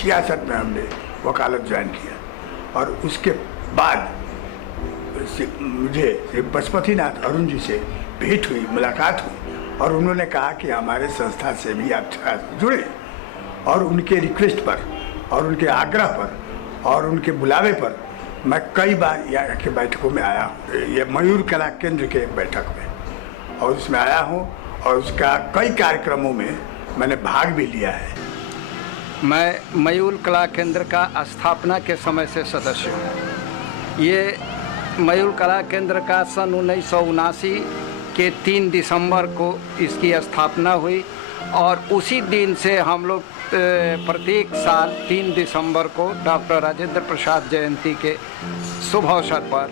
1966 में हमने वकालत ज्वाइन किया और उसके बाद मुझे पशुपतिनाथ अरुण जी से भेंट हुई, मुलाकात हुई और उन्होंने कहा कि हमारे संस्था से भी आप जुड़े। और उनके रिक्वेस्ट पर और उनके आग्रह पर और उनके बुलावे पर मैं कई बार यहाँ के बैठकों में आया हूँ, ये मयूर कला केंद्र के बैठक में, और उसमें आया हूँ और उसका कई कार्यक्रमों में मैंने भाग भी लिया है। मैं मयूर कला केंद्र का स्थापना के समय से सदस्य हूँ। ये मयूर कला केंद्र का सन 1979 के 3 दिसंबर को इसकी स्थापना हुई और उसी दिन से हम लोग प्रत्येक साल 3 दिसंबर को डॉक्टर राजेंद्र प्रसाद जयंती के शुभ अवसर पर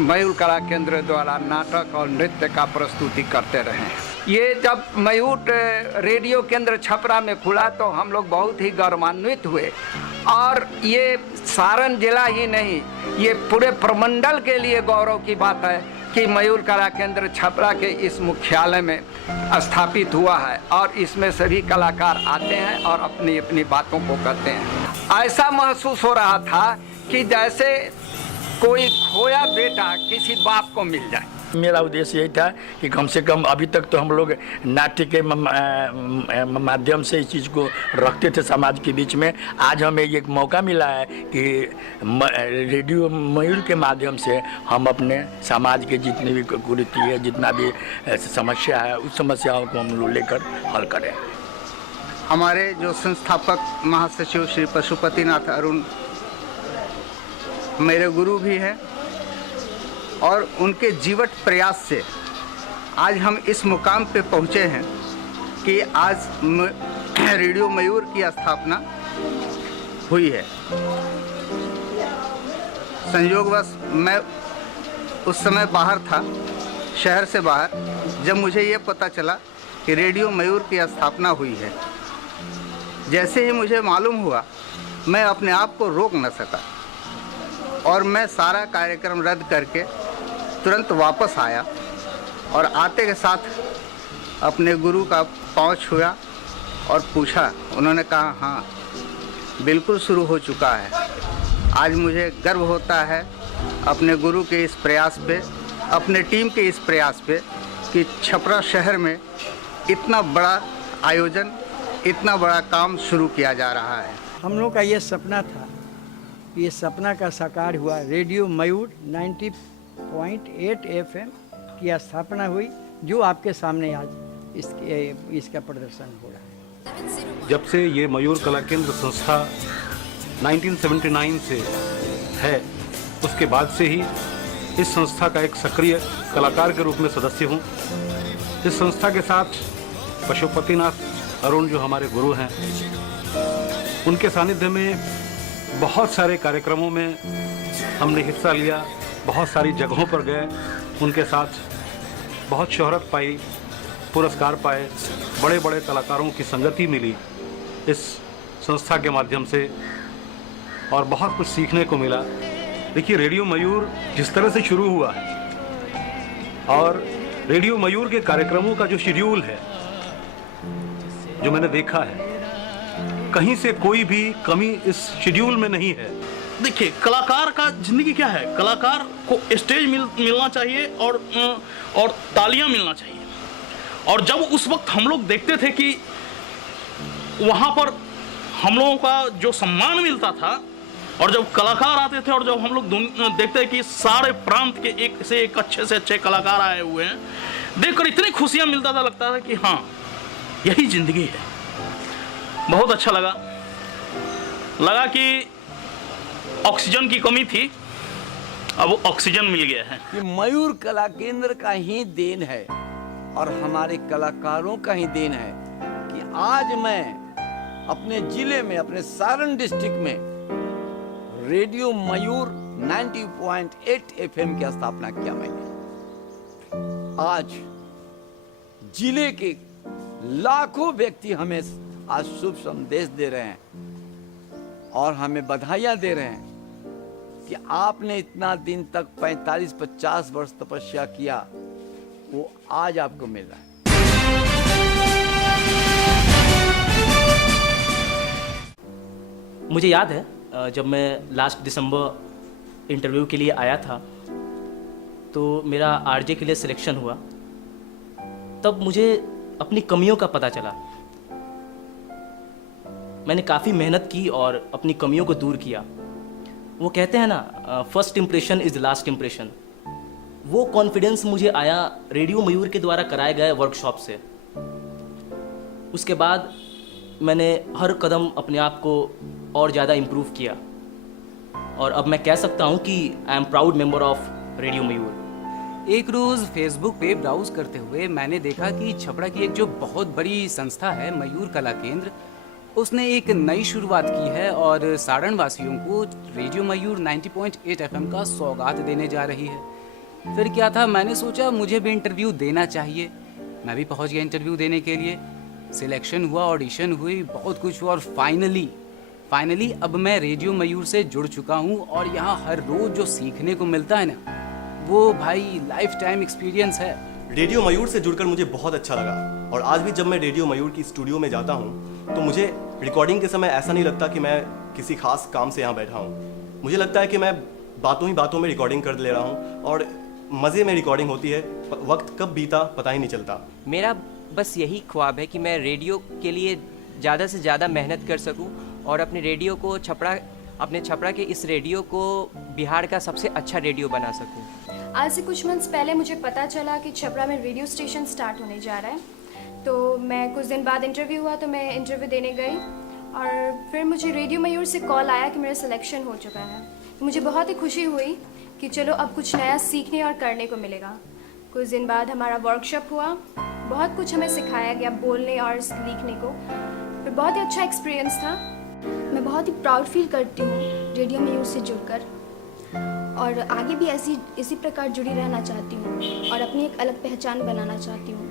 मयूर कला केंद्र द्वारा नाटक और नृत्य का प्रस्तुति करते रहे। ये जब मयूर रेडियो केंद्र छपरा में खुला तो हम लोग बहुत ही गौरवान्वित हुए और ये सारण जिला ही नहीं, ये पूरे प्रमंडल के लिए गौरव की बात है कि मयूर कला केंद्र छपरा के इस मुख्यालय में स्थापित हुआ है और इसमें सभी कलाकार आते हैं और अपनी अपनी बातों को करते हैं। ऐसा महसूस हो रहा था कि जैसे कोई खोया बेटा किसी बाप को मिल जाए। मेरा उद्देश्य यही था कि कम से कम अभी तक तो हम लोग नाट्य के माध्यम से इस चीज़ को रखते थे समाज के बीच में। आज हमें एक मौका मिला है कि रेडियो मयूर के माध्यम से हम अपने समाज के जितनी भी कुरीति है, जितना भी समस्या है, उस समस्याओं को हम लोग लेकर हल करें। हमारे जो संस्थापक महासचिव श्री पशुपतिनाथ अरुण मेरे गुरु भी हैं और उनके जीवट प्रयास से आज हम इस मुकाम पे पहुँचे हैं कि आज रेडियो मयूर की स्थापना हुई है। संयोगवश मैं उस समय बाहर था, शहर से बाहर, जब मुझे ये पता चला कि रेडियो मयूर की स्थापना हुई है। जैसे ही मुझे मालूम हुआ मैं अपने आप को रोक न सका और मैं सारा कार्यक्रम रद्द करके तुरंत वापस आया और आते के साथ अपने गुरु का पाँव छुआ और पूछा। उन्होंने कहा हाँ बिल्कुल शुरू हो चुका है। आज मुझे गर्व होता है अपने गुरु के इस प्रयास पे, अपने टीम के इस प्रयास पे कि छपरा शहर में इतना बड़ा आयोजन, इतना बड़ा काम शुरू किया जा रहा है। हम लोग का ये सपना था, ये सपना का साकार हुआ। रेडियो मयूर 90.8 FM की स्थापना हुई, जो आपके सामने आज इसका प्रदर्शन हो रहा है। जब से ये मयूर कला केंद्र संस्था 1979 से है, उसके बाद से ही इस संस्था का एक सक्रिय कलाकार के रूप में सदस्य हूँ। इस संस्था के साथ पशुपतिनाथ अरुण जो हमारे गुरु हैं, उनके सानिध्य में बहुत सारे कार्यक्रमों में हमने हिस्सा लिया, बहुत सारी जगहों पर गए, उनके साथ बहुत शोहरत पाई, पुरस्कार पाए, बड़े बड़े कलाकारों की संगति मिली इस संस्था के माध्यम से और बहुत कुछ सीखने को मिला। देखिए, रेडियो मयूर जिस तरह से शुरू हुआ है और रेडियो मयूर के कार्यक्रमों का जो शेड्यूल है, जो मैंने देखा है, कहीं से कोई भी कमी इस शेड्यूल में नहीं है। देखिए, कलाकार का जिंदगी क्या है, कलाकार को स्टेज मिलना चाहिए और तालियां मिलना चाहिए। और जब उस वक्त हम लोग देखते थे कि वहाँ पर हम लोगों का जो सम्मान मिलता था और जब कलाकार आते थे और जब हम लोग देखते कि सारे प्रांत के एक से एक अच्छे से अच्छे कलाकार आए हुए हैं, देखकर इतनी खुशियाँ मिलता था, लगता था कि हाँ यही जिंदगी है। बहुत अच्छा लगा कि ऑक्सीजन की कमी थी, अब ऑक्सीजन मिल गया है। ये मयूर कला केंद्र का ही देन है और हमारे कलाकारों का ही देन है कि आज मैं अपने जिले में, अपने सारण डिस्ट्रिक्ट में रेडियो मयूर 90.8 FM की स्थापना किया मैंने। आज जिले के लाखों व्यक्ति हमें आज शुभ संदेश दे रहे हैं और हमें बधाइयां दे रहे हैं कि आपने इतना दिन तक 45-50 वर्ष तपस्या किया, वो आज आपको मिल रहा है। मुझे याद है जब मैं लास्ट दिसंबर इंटरव्यू के लिए आया था तो मेरा आरजे के लिए सिलेक्शन हुआ, तब मुझे अपनी कमियों का पता चला। मैंने काफ़ी मेहनत की और अपनी कमियों को दूर किया। वो कहते हैं ना, first impression is last impression. वो कॉन्फिडेंस मुझे आया रेडियो मयूर के द्वारा कराए गए वर्कशॉप से। उसके बाद मैंने हर कदम अपने आप को और ज़्यादा इम्प्रूव किया और अब मैं कह सकता हूँ कि I am proud member of radio Mayur. एक रोज़ फेसबुक पे ब्राउज करते हुए मैंने देखा कि छपरा की एक जो बहुत बड़ी संस्था है मयूर कला केंद्र, उसने एक नई शुरुआत की है और सारण वासियों को रेडियो मयूर 90.8 FM का सौगात देने जा रही है। फिर क्या था, मैंने सोचा मुझे भी इंटरव्यू देना चाहिए। मैं भी पहुंच गया इंटरव्यू देने के लिए। सिलेक्शन हुआ, ऑडिशन हुई, बहुत कुछ हुआ और फाइनली अब मैं रेडियो मयूर से जुड़ चुका हूँ और यहाँ हर रोज़ जो सीखने को मिलता है ना, वो भाई लाइफ टाइम एक्सपीरियंस है। रेडियो मयूर से जुड़कर मुझे बहुत अच्छा लगा और आज भी जब मैं रेडियो मयूर की स्टूडियो में जाता हूँ तो मुझे रिकॉर्डिंग के समय ऐसा नहीं लगता कि मैं किसी खास काम से यहाँ बैठा हूँ। मुझे लगता है कि मैं बातों ही बातों में रिकॉर्डिंग कर ले रहा हूँ और मज़े में रिकॉर्डिंग होती है। वक्त कब बीता पता ही नहीं चलता। मेरा बस यही ख्वाब है कि मैं रेडियो के लिए ज़्यादा से ज़्यादा मेहनत कर सकूं और अपने रेडियो को अपने छपरा के इस रेडियो को बिहार का सबसे अच्छा रेडियो बना सकूं। आज से कुछ मंथ्स पहले मुझे पता चला कि छपरा में रेडियो स्टेशन स्टार्ट होने जा रहा है, तो मैं कुछ दिन बाद इंटरव्यू हुआ तो मैं इंटरव्यू देने गई और फिर मुझे रेडियो मयूर से कॉल आया कि मेरा सिलेक्शन हो चुका है। तो मुझे बहुत ही खुशी हुई कि चलो अब कुछ नया सीखने और करने को मिलेगा। कुछ दिन बाद हमारा वर्कशॉप हुआ, बहुत कुछ हमें सिखाया गया बोलने और लिखने को, फिर बहुत ही अच्छा एक्सपीरियंस था। मैं बहुत ही प्राउड फील करती हूँ रेडियो मयूर से जुड़कर और आगे भी इसी प्रकार जुड़ी रहना चाहती हूँ और अपनी एक अलग पहचान बनाना चाहती हूँ।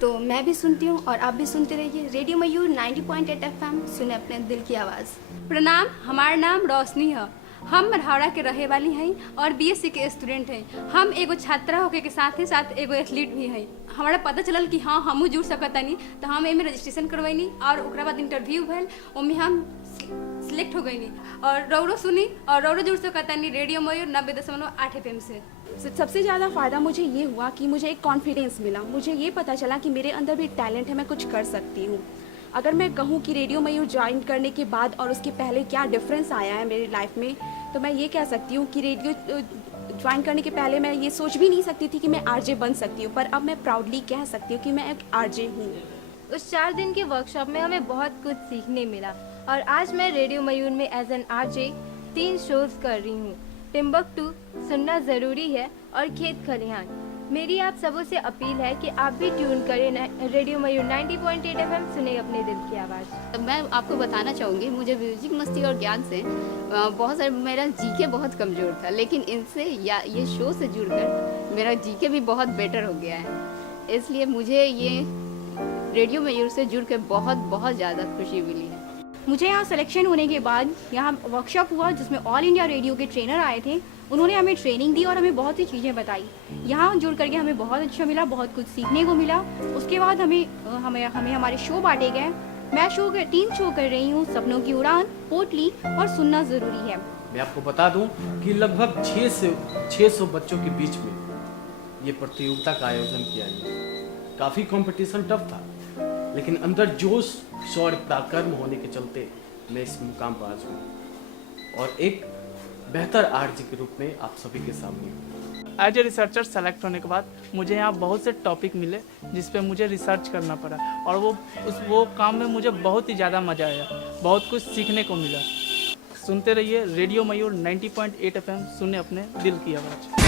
तो मैं भी सुनती हूँ और आप भी सुनते रहिए रेडियो मयूर 90.8 FM, सुने अपने दिल की आवाज़। प्रणाम, हमारा नाम रोशनी है। हम मरहावड़ा के रहे वाली हैं और बीएससी के स्टूडेंट हैं। हम एगो छात्रा होके के साथ ही साथ एगो एथलीट भी हैं। हमारा पता चलल कि हाँ हमू जुड़ सकतानी, तो हम एमे रजिस्ट्रेशन करवैनी और ओकरा बाद इंटरव्यू भेल, ओमे हम सिलेक्ट हो गईनी और रौरो सुनी और रौरो जुड़ सकतानी रेडियो मयूर 90.8 FM से। सबसे ज़्यादा फ़ायदा मुझे ये हुआ कि मुझे एक कॉन्फिडेंस मिला। मुझे ये पता चला कि मेरे अंदर भी टैलेंट है, मैं कुछ कर सकती हूँ। अगर मैं कहूँ कि रेडियो मयूर ज्वाइन करने के बाद और उसके पहले क्या डिफरेंस आया है मेरी लाइफ में, तो मैं ये कह सकती हूँ कि रेडियो ज्वाइन करने के पहले मैं ये सोच भी नहीं सकती थी कि मैं आरजे बन सकती हूँ, पर अब मैं प्राउडली कह सकती हूँ कि मैं एक आरजे हूँ। उस 4 दिन के वर्कशॉप में हमें बहुत कुछ सीखने मिला और आज मैं रेडियो मयूर में एज एन आरजे 3 शोज़ कर रही हूँ। टिम्बकटू, सुनना ज़रूरी है और खेत खलिहान। मेरी आप सबों से अपील है कि आप भी ट्यून करें रेडियो मयूर 90.8 FM, सुने अपने दिल की आवाज़। मैं आपको बताना चाहूँगी, मुझे म्यूजिक, मस्ती और ज्ञान से बहुत सारे मेरा जीके बहुत कमज़ोर था, लेकिन इनसे या ये शो से जुड़कर मेरा जीके भी बहुत बेटर हो गया है। इसलिए मुझे ये रेडियो मयूर से जुड़ कर बहुत ज़्यादा खुशी मिली है। मुझे यहाँ सिलेक्शन होने के बाद यहाँ वर्कशॉप हुआ जिसमें ऑल इंडिया रेडियो के ट्रेनर आए थे। उन्होंने हमें ट्रेनिंग दी और हमें बहुत सी चीज़ें बताई। यहाँ जुड़ करके हमें बहुत अच्छा मिला, बहुत कुछ सीखने को मिला। उसके बाद हमें हमारे शो बांटे गए। मैं 3 शो कर रही हूँ, सपनों की उड़ान, पोटली और सुनना ज़रूरी है। मैं आपको बता दूं कि लगभग 600 बच्चों के बीच में ये प्रतियोगिता का आयोजन किया गया। काफ़ी कंपटीशन टफ था, लेकिन अंदर जोश, शौर्य, पराक्रम होने के चलते मैं इस मुकाम पर आज हूँ और एक बेहतर आरजे के रूप में आप सभी के सामने हूँ। एज ए रिसर्चर सेलेक्ट होने के बाद मुझे यहाँ बहुत से टॉपिक मिले जिस पे मुझे रिसर्च करना पड़ा और वो काम में मुझे बहुत ही ज़्यादा मज़ा आया, बहुत कुछ सीखने को मिला। सुनते रहिए रेडियो मयूर 90.8 FM, सुने अपने दिल की आवाज़।